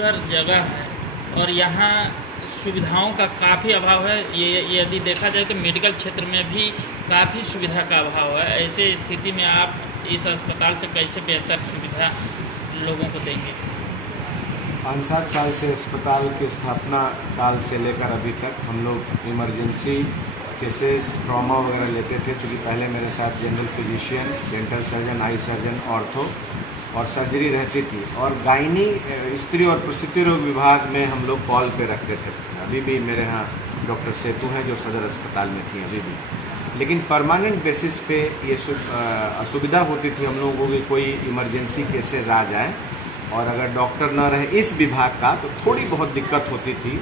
Popular जगह है और यहाँ सुविधाओं का काफ़ी अभाव है। ये यदि देखा जाए तो मेडिकल क्षेत्र में भी काफ़ी सुविधा का अभाव है। ऐसे स्थिति में आप इस अस्पताल से कैसे बेहतर सुविधा लोगों को देंगे? 5-7 साल से अस्पताल की स्थापना काल से लेकर अभी तक हम लोग इमरजेंसी केसेस, ट्रॉमा वगैरह लेते थे। चूँकि पहले मेरे साथ general physician, dental surgeon, eye surgeon, ortho और सर्जरी रहती थी, और गायनी, स्त्री और प्रसूति रोग विभाग में हम लोग कॉल पे रखते थे। अभी भी मेरे यहाँ डॉक्टर सेतु हैं जो सदर अस्पताल में थी अभी भी, लेकिन परमानेंट बेसिस पे ये असुविधा होती थी हम लोगों को कि कोई इमरजेंसी केसेस आ जाए और अगर डॉक्टर न रहे इस विभाग का तो थोड़ी बहुत दिक्कत होती थी।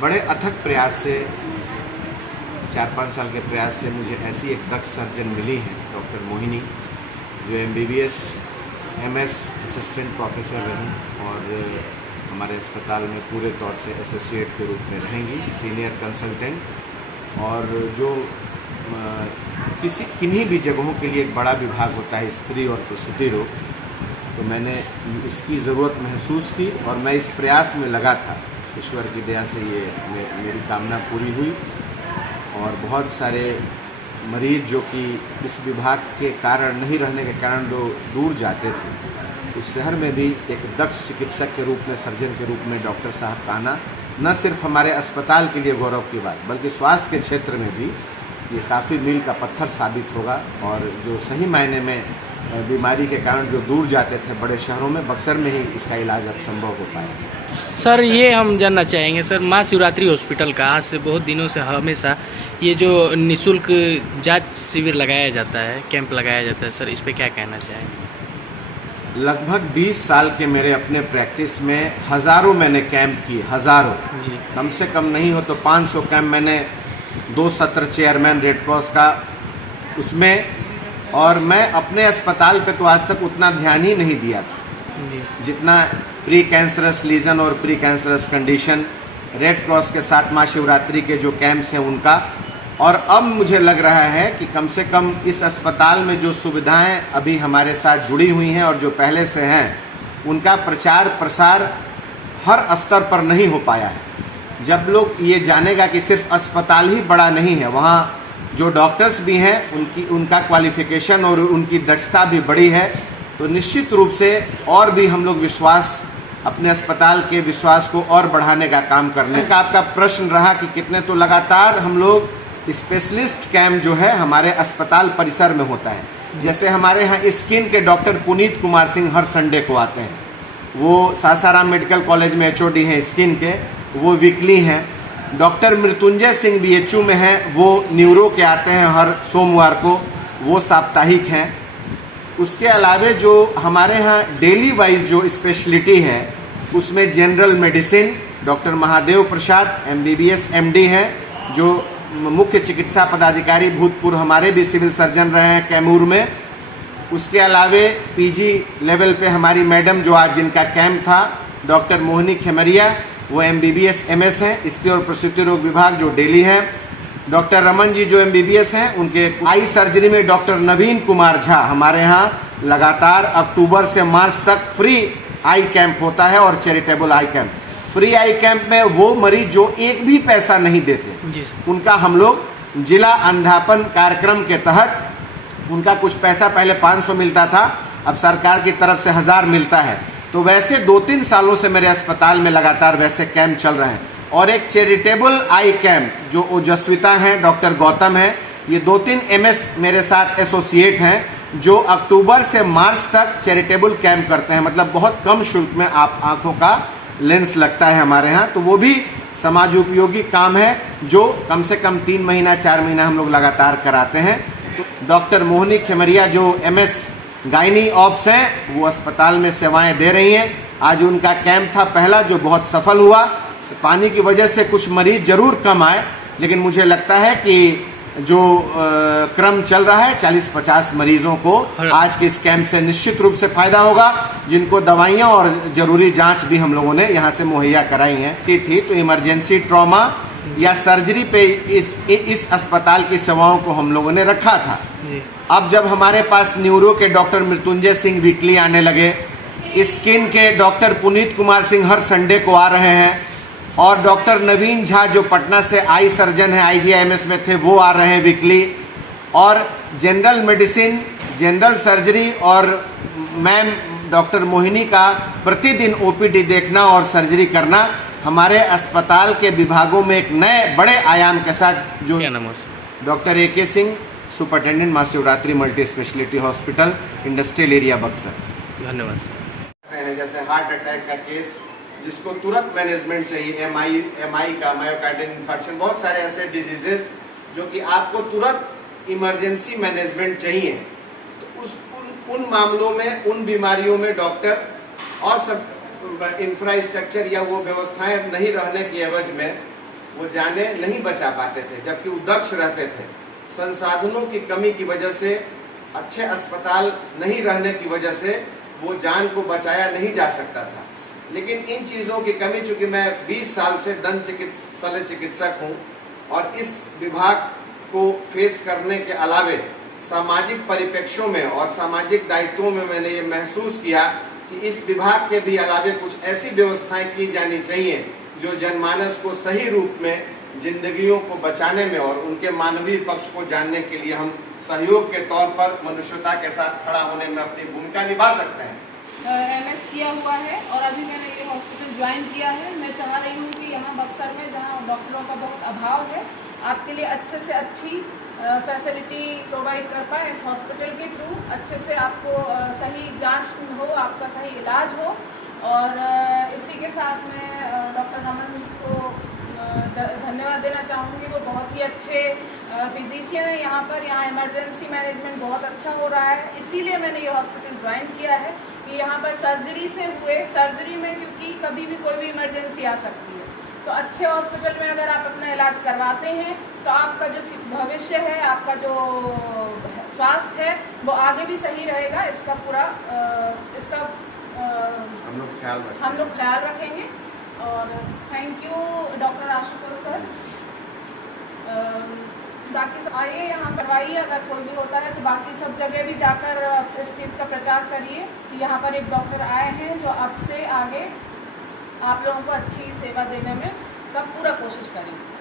बड़े अथक प्रयास से, 4-5 साल के प्रयास से मुझे ऐसी एक दक्ष सर्जन मिली है, डॉक्टर मोहिनी, जो MBBS MS असिस्टेंट प्रोफेसर रहीं और हमारे अस्पताल में पूरे तौर से एसोसिएट के रूप में रहेंगी, सीनियर कंसल्टेंट। और जो किन्हीं भी जगहों के लिए एक बड़ा विभाग होता है, स्त्री और प्रसूति रोग, तो मैंने इसकी ज़रूरत महसूस की और मैं इस प्रयास में लगा था। ईश्वर की दया से ये मेरी कामना पूरी हुई और बहुत सारे मरीज जो कि इस विभाग के कारण नहीं रहने के कारण जो दूर जाते थे, उस शहर में भी एक दक्ष चिकित्सक के रूप में, सर्जन के रूप में डॉक्टर साहब का आना न सिर्फ हमारे अस्पताल के लिए गौरव की बात, बल्कि स्वास्थ्य के क्षेत्र में भी ये काफ़ी मील का पत्थर साबित होगा। और जो सही मायने में बीमारी के कारण जो दूर जाते थे बड़े शहरों में, बक्सर में ही इसका इलाज अब संभव हो पाएगा। सर, ये हम जानना चाहेंगे सर, माँ शिवरात्रि हॉस्पिटल का आज से बहुत दिनों से हमेशा ये जो निःशुल्क जांच शिविर लगाया जाता है, कैंप लगाया जाता है, सर इस पे क्या कहना चाहेंगे? लगभग 20 साल के मेरे अपने प्रैक्टिस में हज़ारों मैंने कैंप किए, हज़ारों जी, कम से कम नहीं हो तो 500 कैंप मैंने 2 सत्र चेयरमैन रेड क्रॉस का उसमें, और मैं अपने अस्पताल पे तो आज तक उतना ध्यान ही नहीं दिया था जी, जितना प्री कैंसरस लीजन और pre cancerous condition, red cross के साथ माँ शिवरात्रि के जो कैंप्स हैं उनका। और अब मुझे लग रहा है कि कम से कम इस अस्पताल में जो सुविधाएं अभी हमारे साथ जुड़ी हुई हैं और जो पहले से हैं, उनका प्रचार प्रसार हर स्तर पर नहीं हो पाया है। जब लोग ये जानेगा कि सिर्फ अस्पताल ही बड़ा नहीं है, वहाँ जो डॉक्टर्स भी हैं उनका क्वालिफिकेशन और उनकी दक्षता भी बड़ी है, तो निश्चित रूप से और भी हम लोग विश्वास, अपने अस्पताल के विश्वास को और बढ़ाने का काम करने का। आपका प्रश्न रहा कि कितने, तो लगातार हम लोग स्पेशलिस्ट कैंप जो है हमारे अस्पताल परिसर में होता है। जैसे हमारे यहाँ स्किन के डॉक्टर पुनीत कुमार सिंह हर संडे को आते हैं, वो सासाराम मेडिकल कॉलेज में HOD हैं स्किन के, वो वीकली हैं। डॉक्टर मृत्युंजय सिंह BHU में हैं, वो न्यूरो के आते हैं हर सोमवार को, वो साप्ताहिक हैं। उसके अलावे जो हमारे यहाँ डेली वाइज जो स्पेशलिटी है, उसमें general medicine doctor Mahadev Prasad MBBS MD हैं, जो मुख्य चिकित्सा पदाधिकारी भूतपूर्व हमारे भी सिविल सर्जन रहे हैं कैमूर में। उसके अलावे PG लेवल पे हमारी मैडम जो आज जिनका कैंप था, डॉक्टर मोहिनी खेमरिया, वो MBBS MS हैं, स्त्री और प्रसूति रोग विभाग जो डेली हैं। डॉक्टर रमन जी जो MBBS हैं, उनके आई सर्जरी में डॉक्टर नवीन कुमार झा, हमारे यहाँ लगातार अक्टूबर से मार्च तक फ्री आई कैंप होता है और चैरिटेबल आई कैंप। फ्री आई कैंप में वो मरीज जो एक भी पैसा नहीं देते, उनका हम लोग जिला अंधापन कार्यक्रम के तहत, उनका कुछ पैसा पहले 500 मिलता था, अब सरकार की तरफ से 1000 मिलता है। तो वैसे 2-3 सालों से मेरे अस्पताल में लगातार वैसे कैंप चल रहे हैं। और एक चैरिटेबल आई कैंप जो ओजस्विता हैं, डॉक्टर गौतम हैं, ये 2-3 MS मेरे साथ एसोसिएट हैं, जो अक्टूबर से मार्च तक चैरिटेबल कैंप करते हैं। मतलब बहुत कम शुल्क में आप आंखों का लेंस लगता है हमारे यहाँ, तो वो भी समाज उपयोगी काम है जो कम से कम 3 महीना 4 महीना हम लोग लगातार कराते हैं। तो डॉक्टर मोहिनी खेमरिया जो MS गायनी ऑप्स हैं, वो अस्पताल में सेवाएं दे रही हैं। आज उनका कैंप था पहला, जो बहुत सफल हुआ। पानी की वजह से कुछ मरीज जरूर कम आए, लेकिन मुझे लगता है कि जो क्रम चल रहा है 40-50 मरीजों को आज के इस कैंप से निश्चित रूप से फायदा होगा, जिनको दवाइयां और जरूरी जांच भी हम लोगों ने यहां से मुहैया कराई हैं। थी तो इमरजेंसी ट्रॉमा या सर्जरी पे इस अस्पताल की सेवाओं को हम लोगों ने रखा था। अब जब हमारे पास न्यूरो के डॉक्टर मृत्युंजय सिंह वीकली आने लगे, स्किन के डॉक्टर पुनीत कुमार सिंह हर संडे को आ रहे हैं, और डॉक्टर नवीन झा जो पटना से आई सर्जन है, IGIMS में थे, वो आ रहे हैं वीकली। और जनरल मेडिसिन, जनरल सर्जरी और मैम डॉक्टर मोहिनी का प्रतिदिन OPD देखना और सर्जरी करना हमारे अस्पताल के विभागों में एक नए बड़े आयाम के साथ जो क्या नाम है sir? Doctor AK Singh, superintendent Mahashivratri multi speciality hospital, industrial area Buxar. धन्यवाद सर। हैं जैसे हार्ट अटैक का केस जिसको तुरंत मैनेजमेंट चाहिए, MI का, मायोकार्डियल इन्फेक्शन, बहुत सारे ऐसे डिजीजेस जो कि आपको तुरंत इमरजेंसी मैनेजमेंट चाहिए, तो उन मामलों में, उन बीमारियों में डॉक्टर और सब इंफ्रास्ट्रक्चर या वो व्यवस्थाएं नहीं रहने की एवज में वो जाने नहीं बचा पाते थे, जबकि वो दक्ष रहते थे। संसाधनों की कमी की वजह से, अच्छे अस्पताल नहीं रहने की वजह से वो जान को बचाया नहीं जा सकता था। लेकिन इन चीज़ों की कमी, चूंकि मैं 20 साल से दंत शल्य चिकित्सक हूँ और इस विभाग को फेस करने के अलावे सामाजिक परिप्रेक्ष्यों में और सामाजिक दायित्वों में मैंने ये महसूस किया कि इस विभाग के भी अलावे कुछ ऐसी व्यवस्थाएं की जानी चाहिए जो जनमानस को सही रूप में जिंदगियों को बचाने में और उनके मानवीय पक्ष को जानने के लिए हम सहयोग के तौर पर मनुष्यता के साथ खड़ा होने में अपनी भूमिका निभा सकते हैं। MS किया हुआ है और अभी मैंने ये हॉस्पिटल ज्वाइन किया है। मैं चाह रही हूँ कि यहाँ बक्सर में, जहाँ डॉक्टरों का बहुत अभाव है, आपके लिए अच्छे से अच्छी फैसिलिटी प्रोवाइड कर पाए इस हॉस्पिटल के थ्रू। अच्छे से आपको सही जांच हो, आपका सही इलाज हो। और इसी के साथ मैं डॉक्टर रमन को धन्यवाद देना चाहूँगी। वो बहुत ही अच्छे फिजिशियन है यहाँ पर। यहाँ इमरजेंसी मैनेजमेंट बहुत अच्छा हो रहा है, इसीलिए मैंने ये हॉस्पिटल ज्वाइन किया है कि यहाँ पर सर्जरी में क्योंकि कभी भी कोई भी इमरजेंसी आ सकती है, तो अच्छे हॉस्पिटल में अगर आप अपना इलाज करवाते हैं तो आपका जो भविष्य है, आपका जो स्वास्थ्य है, वो आगे भी सही रहेगा। इसका पूरा हम लोग ख्याल रखेंगे। और thank you doctor Ashutosh sir. बाकी सब आइए यहाँ करवाइए, अगर कोई भी होता है तो बाकी सब जगह भी जाकर इस चीज़ का प्रचार करिए कि यहाँ पर एक डॉक्टर आए हैं जो अब से आगे आप लोगों को अच्छी सेवा देने में का पूरा कोशिश करेंगे।